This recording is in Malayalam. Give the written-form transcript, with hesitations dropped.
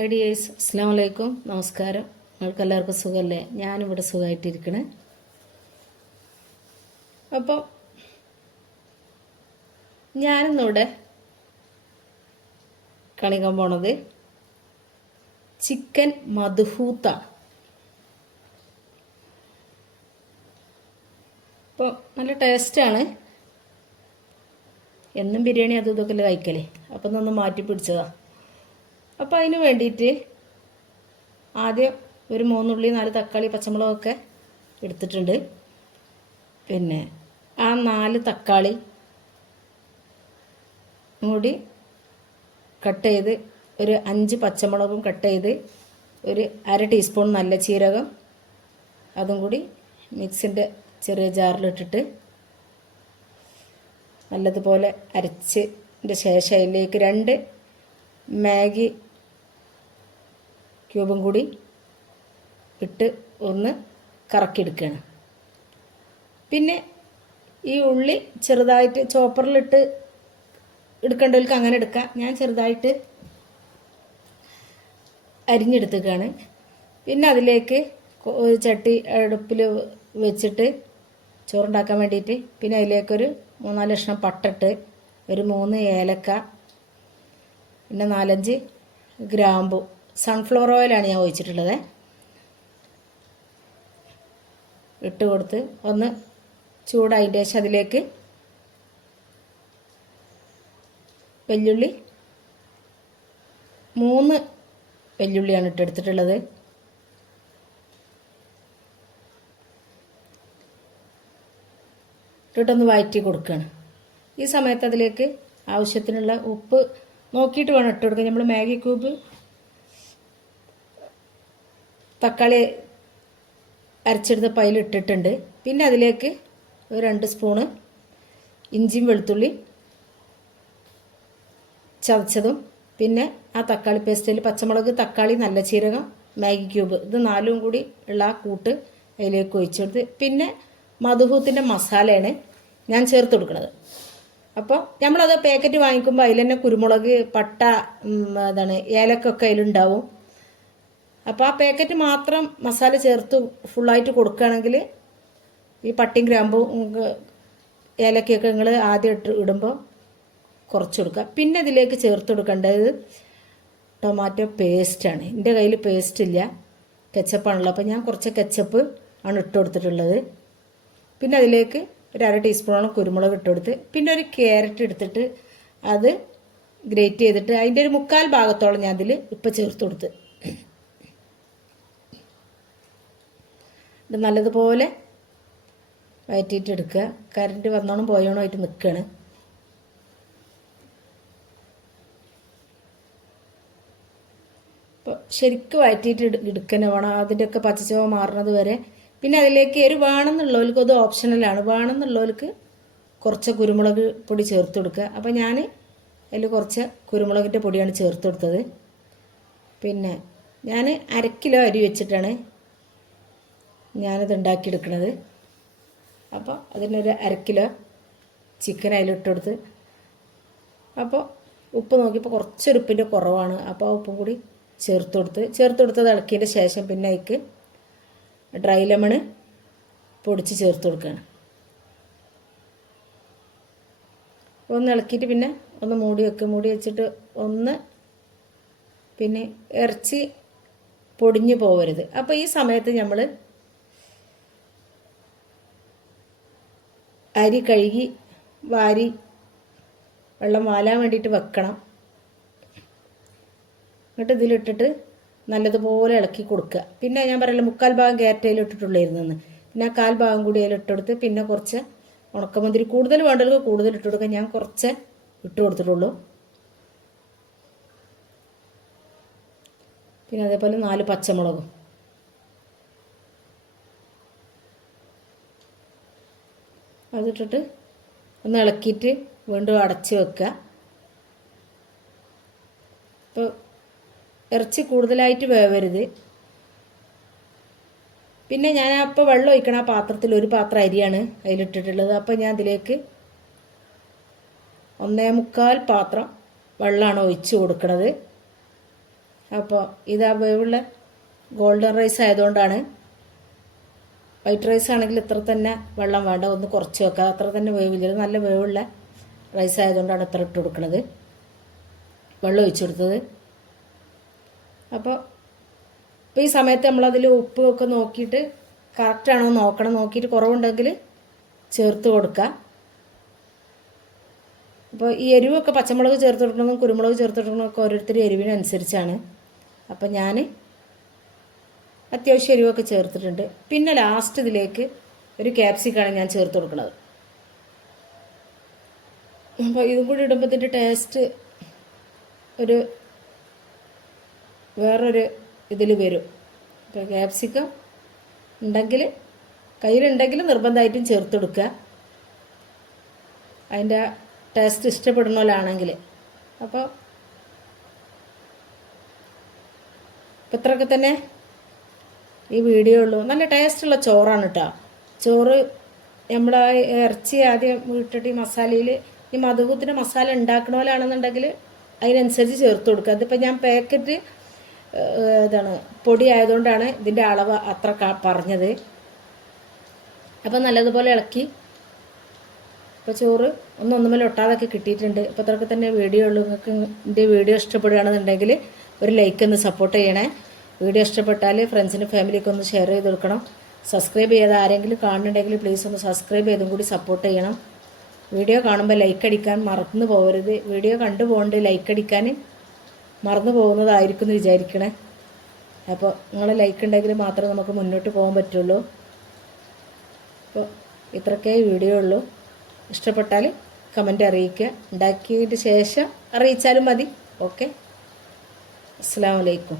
ഐഡിയേഴ്സ് അസ്സാം വലൈക്കും, നമസ്കാരം. നിങ്ങൾക്ക് എല്ലാവർക്കും സുഖമല്ലേ? ഞാനിവിടെ സുഖമായിട്ടിരിക്കണേ. അപ്പോൾ ഞാനിന്നിവിടെ കാണിക്കാൻ പോണത് ചിക്കൻ മദ്ഹൂത്താണ്. അപ്പോൾ നല്ല ടേസ്റ്റാണ്. എന്നും ബിരിയാണി അതും ഇതൊക്കെ കഴിക്കലേ, അപ്പം ഒന്ന് മാറ്റി പിടിച്ചതാണ്. അപ്പോൾ അതിന് വേണ്ടിയിട്ട് ആദ്യം ഒരു 3 ഉള്ളി 4 തക്കാളി പച്ചമുളകൊക്കെ എടുത്തിട്ടുണ്ട്. പിന്നെ ആ 4 തക്കാളി കൂടി കട്ട് ചെയ്ത്, ഒരു 5 പച്ചമുളകും കട്ട് ചെയ്ത്, ഒരു 1/2 ടീസ്പൂൺ നല്ല ജീരകം അതും കൂടി മിക്സിൻ്റെ ചെറിയ ജാറിലിട്ടിട്ട് നല്ലതുപോലെ അരച്ചതിൻ്റെ ശേഷം അതിലേക്ക് 2 മാഗി ക്യൂബും കൂടി ഇട്ട് ഒന്ന് കറക്കിയെടുക്കുകയാണ്. പിന്നെ ഈ ഉള്ളി ചെറുതായിട്ട് ചോപ്പറിലിട്ട് എടുക്കേണ്ടവർക്ക് അങ്ങനെ എടുക്കാം. ഞാൻ ചെറുതായിട്ട് അരിഞ്ഞെടുത്തേക്കാണ്. പിന്നെ അതിലേക്ക് ഒരു ചട്ടി അടുപ്പിൽ വെച്ചിട്ട് ചോറുണ്ടാക്കാൻ വേണ്ടിയിട്ട്, പിന്നെ അതിലേക്കൊരു 3-4 കഷ്ണം പട്ടിട്ട്, ഒരു 3 ഏലക്ക, പിന്നെ 4-5 ഗ്രാമ്പു. സൺഫ്ലവർ ഓയിലാണ് ഞാൻ ഒഴിച്ചിട്ടുള്ളത്. ഇട്ട് കൊടുത്ത് ഒന്ന് ചൂടായതിൻ്റെ ശേഷം അതിലേക്ക് വെല്ലുള്ളി 3 വെല്ലുള്ളിയാണ് ഇട്ടെടുത്തിട്ടുള്ളത്. ഇട്ടിട്ടൊന്ന് വഴറ്റി കൊടുക്കുകയാണ്. ഈ സമയത്ത് അതിലേക്ക് ആവശ്യത്തിനുള്ള ഉപ്പ് നോക്കിയിട്ട് വേണം ഇട്ട് കൊടുക്കുക. നമ്മൾ മാഗി ക്യൂബ് തക്കാളി അരച്ചെടുത്ത പൈൽ ഇട്ടിട്ടുണ്ട്. പിന്നെ അതിലേക്ക് ഒരു 2 സ്പൂണ് ഇഞ്ചിയും വെളുത്തുള്ളി ചതച്ചതും, പിന്നെ ആ തക്കാളി പേസ്റ്റിൽ പച്ചമുളക്, തക്കാളി, നല്ല ജീരകം, മാഗി ക്യൂബ്, ഇത് 4ഉം കൂടി ഉള്ള ആ കൂട്ട് അതിലേക്ക് ഒഴിച്ചെടുത്ത്, പിന്നെ മദ്ഹൂത്തിൻ്റെ മസാലയാണ് ഞാൻ ചേർത്ത് കൊടുക്കുന്നത്. അപ്പോൾ നമ്മളത് പാക്കറ്റ് വാങ്ങിക്കുമ്പോൾ അതിൽ തന്നെ കുരുമുളക്, പട്ട, ഏലക്കൊക്കെ അതിലുണ്ടാവും. അപ്പോൾ ആ പാക്കറ്റ് മാത്രം മസാല ചേർത്ത് ഫുള്ളായിട്ട് കൊടുക്കുകയാണെങ്കിൽ ഈ പട്ടിയും ഗ്രാമ്പും ഏലക്കൊക്കെ നിങ്ങൾ ആദ്യം ഇടുമ്പോൾ കുറച്ച് കൊടുക്കുക. പിന്നെ ഇതിലേക്ക് ചേർത്ത് കൊടുക്കേണ്ടത് ടൊമാറ്റോ പേസ്റ്റാണ്. എൻ്റെ കയ്യിൽ പേസ്റ്റ് ഇല്ല, കെച്ചപ്പാണല്ലോ. അപ്പോൾ ഞാൻ കുറച്ച് കെച്ചപ്പ് ആണ് ഇട്ട് കൊടുത്തിട്ടുള്ളത്. പിന്നെ അതിലേക്ക് ഒരു 1/2 ടീസ്പൂണോളം കുരുമുളക് ഇട്ട് കൊടുത്ത്, പിന്നെ ഒരു ക്യാരറ്റ് എടുത്തിട്ട് അത് ഗ്രേറ്റ് ചെയ്തിട്ട് അതിൻ്റെ ഒരു 1/4 ഭാഗത്തോളം ഞാൻ അതിൽ ഇപ്പം ചേർത്ത് കൊടുത്ത് ഇത് നല്ലതുപോലെ വഴറ്റിയിട്ട് എടുക്കുക. കറണ്ട് വന്നോണം പോയോണം ആയിട്ട് നിൽക്കുകയാണ്. അപ്പോൾ ശരിക്കും വഴറ്റിയിട്ട് എടുക്കന്നെ വേണം, അതിൻ്റെയൊക്കെ പച്ചച്ചവ മാറുന്നത് വരെ. പിന്നെ അതിലേക്ക് എരിവ് വേണമെന്നുള്ളവർക്ക് അത് ഓപ്ഷണലാണ്. വേണമെന്നുള്ളവർക്ക് കുറച്ച് കുരുമുളക് പൊടി ചേർത്ത് കൊടുക്കുക. അപ്പോൾ ഞാൻ അതിൽ കുറച്ച് കുരുമുളകിൻ്റെ പൊടിയാണ് ചേർത്ത് കൊടുത്തത്. പിന്നെ ഞാൻ 1/2 കിലോ അരി വെച്ചിട്ടാണ് ഞാനത് ഉണ്ടാക്കിയെടുക്കുന്നത്. അപ്പോൾ അതിനൊരു 1/2 കിലോ ചിക്കൻ അതിലിട്ട് കൊടുത്ത്, അപ്പോൾ ഉപ്പ് നോക്കിയപ്പോൾ കുറച്ചൊരു ഉപ്പിൻ്റെ കുറവാണ്. അപ്പോൾ ആ ഉപ്പും കൂടി ചേർത്ത് കൊടുത്തത് ഇളക്കിയതിൻ്റെ ശേഷം പിന്നെ അതിലേക്ക് ഡ്രൈ ലെമണ് പൊടിച്ച് ചേർത്ത് കൊടുക്കുകയാണ്. ഒന്ന് ഇളക്കിയിട്ട് പിന്നെ ഒന്ന് മൂടി വെച്ചിട്ട് ഒന്ന്, പിന്നെ ഇറച്ചി പൊടിഞ്ഞു പോകരുത്. അപ്പോൾ ഈ സമയത്ത് നമ്മൾ അരി കഴുകി വാരി വെള്ളം വാലാൻ വേണ്ടിയിട്ട് വെക്കണം. എന്നിട്ട് ഇതിലിട്ടിട്ട് നല്ലതുപോലെ ഇളക്കി കൊടുക്കുക. പിന്നെ ഞാൻ പറയല്ലോ 3/4 ഭാഗം ക്യാരറ്റ് അതിലിട്ടിട്ടുള്ളായിരുന്നെന്ന്, പിന്നെ ആ 1/4 ഭാഗം കൂടി അതിലിട്ടെടുത്ത്, പിന്നെ കുറച്ച് ഉണക്കമുന്തിരി കൂടുതൽ വേണ്ടവർക്ക് കൂടുതൽ ഇട്ട് കൊടുക്കുക. ഞാൻ കുറച്ച് ഇട്ട് കൊടുത്തിട്ടുള്ളൂ. പിന്നെ അതേപോലെ 4 പച്ചമുളകും. അതിട്ടിട്ട് ഒന്ന് ഇളക്കിയിട്ട് വീണ്ടും അടച്ച് വെക്കുക. ഇപ്പോൾ ഇറച്ചി കൂടുതലായിട്ട് വേവരുത്. പിന്നെ ഞാൻ അപ്പോൾ വെള്ളം ഒഴിക്കണ ആ പാത്രത്തിൽ ഒരു പാത്രം അരിയാണ് അതിലിട്ടിട്ടുള്ളത്. അപ്പോൾ ഞാൻ അതിലേക്ക് 1/4 പാത്രം വെള്ളമാണ് ഒഴിച്ച് കൊടുക്കുന്നത്. അപ്പോൾ ഇതാ വേവുള്ള ഗോൾഡൻ റൈസ് ആയതുകൊണ്ടാണ്. വൈറ്റ് റൈസ് ആണെങ്കിൽ ഇത്ര തന്നെ വെള്ളം വേണ്ട, ഒന്ന് കുറച്ച് വെക്കുക, അത്ര തന്നെ വേവില്ല. നല്ല വേവുള്ള റൈസ് ആയതുകൊണ്ടാണ് ഇത്ര ഇട്ട് കൊടുക്കുന്നത്, വെള്ളം ഒഴിച്ചു കൊടുത്തത്. അപ്പോൾ ഈ സമയത്ത് നമ്മളതിൽ ഉപ്പ് ഒക്കെ നോക്കിയിട്ട് കറക്റ്റാണോ നോക്കണം, നോക്കിയിട്ട് കുറവുണ്ടെങ്കിൽ ചേർത്ത് കൊടുക്കുക. അപ്പോൾ ഈ എരിവൊക്കെ പച്ചമുളക് ചേർത്ത് കൊടുക്കണമെന്നും കുരുമുളക് ചേർത്ത് കൊടുക്കണമെന്നൊക്കെ ഓരോരുത്തരും എരിവിനനുസരിച്ചാണ്. അപ്പം ഞാൻ അത്യാവശ്യം എരിവൊക്കെ ചേർത്തിട്ടുണ്ട്. പിന്നെ ലാസ്റ്റ് ഇതിലേക്ക് ഒരു ക്യാപ്സിക്കാണ് ഞാൻ ചേർത്ത് കൊടുക്കുന്നത്. അപ്പോൾ ഇതും കൂടി ഇടുമ്പോൾ ഇതിൻ്റെ ടേസ്റ്റ് ഒരു വേറൊരു ഇതിൽ വരും. അപ്പോൾ ക്യാപ്സിക്കം ഉണ്ടെങ്കിൽ കയ്യിലുണ്ടെങ്കിൽ നിർബന്ധമായിട്ടും ചേർത്ത് കൊടുക്കുക, അതിൻ്റെ ടേസ്റ്റ് ഇഷ്ടപ്പെടുന്നവരാണെങ്കിൽ. അപ്പോൾ ഇത്രയൊക്കെ തന്നെ ഈ വീഡിയോ ഉള്ളൂ. നല്ല ടേസ്റ്റുള്ള ചോറാണ് കേട്ടോ. ചോറ് നമ്മൾ ഇറച്ചി ആദ്യം ഇട്ടിട്ട് ഈ മസാലയിൽ ഈ മധുഹൂത്തിൻ്റെ മസാല ഉണ്ടാക്കണ പോലെയാണെന്നുണ്ടെങ്കിൽ അതിനനുസരിച്ച് ചേർത്ത് കൊടുക്കുക. അതിപ്പോൾ ഞാൻ പാക്കറ്റ് പൊടി ആയതുകൊണ്ടാണ് ഇതിൻ്റെ അളവ് അത്ര പറഞ്ഞത്. അപ്പോൾ നല്ലതുപോലെ ഇളക്കി. ഇപ്പോൾ ചോറ് ഒന്നുമേൽ ഒട്ടാതൊക്കെ കിട്ടിയിട്ടുണ്ട്. ഇപ്പോൾ ഇത്രയൊക്കെ തന്നെ വീഡിയോ ഉള്ളൂ. നിങ്ങൾക്ക് എൻ്റെ വീഡിയോ ഇഷ്ടപ്പെടുകയാണെന്നുണ്ടെങ്കിൽ ഒരു ലൈക്ക് ഒന്ന് സപ്പോർട്ട് ചെയ്യണേ. വീഡിയോ ഇഷ്ടപ്പെട്ടാൽ ഫ്രണ്ട്സിനും ഫാമിലിയൊക്കെ ഒന്ന് ഷെയർ ചെയ്ത് കൊടുക്കണം. സബ്സ്ക്രൈബ് ചെയ്ത് ആരെങ്കിലും കാണുന്നുണ്ടെങ്കിൽ പ്ലീസ് ഒന്ന് സബ്സ്ക്രൈബ് ചെയ്തും കൂടി സപ്പോർട്ട് ചെയ്യണം. വീഡിയോ കാണുമ്പോൾ ലൈക്ക് അടിക്കാൻ മറന്നു പോകരുത്. വീഡിയോ കണ്ടു പോകേണ്ട ലൈക്ക് അടിക്കാൻ മറന്നു പോകുന്നതായിരിക്കും എന്ന് വിചാരിക്കണേ. അപ്പോൾ നിങ്ങൾ ലൈക്ക് ഉണ്ടെങ്കിൽ മാത്രമേ നമുക്ക് മുന്നോട്ട് പോകാൻ പറ്റുള്ളൂ. അപ്പോൾ ഇത്രയൊക്കെ വീഡിയോ ഉള്ളൂ. ഇഷ്ടപ്പെട്ടാൽ കമൻറ്റ് അറിയിക്കുക. ഉണ്ടാക്കിയതിന് ശേഷം അറിയിച്ചാലും മതി. ഓക്കെ, അസ്സലാമു അലൈക്കും.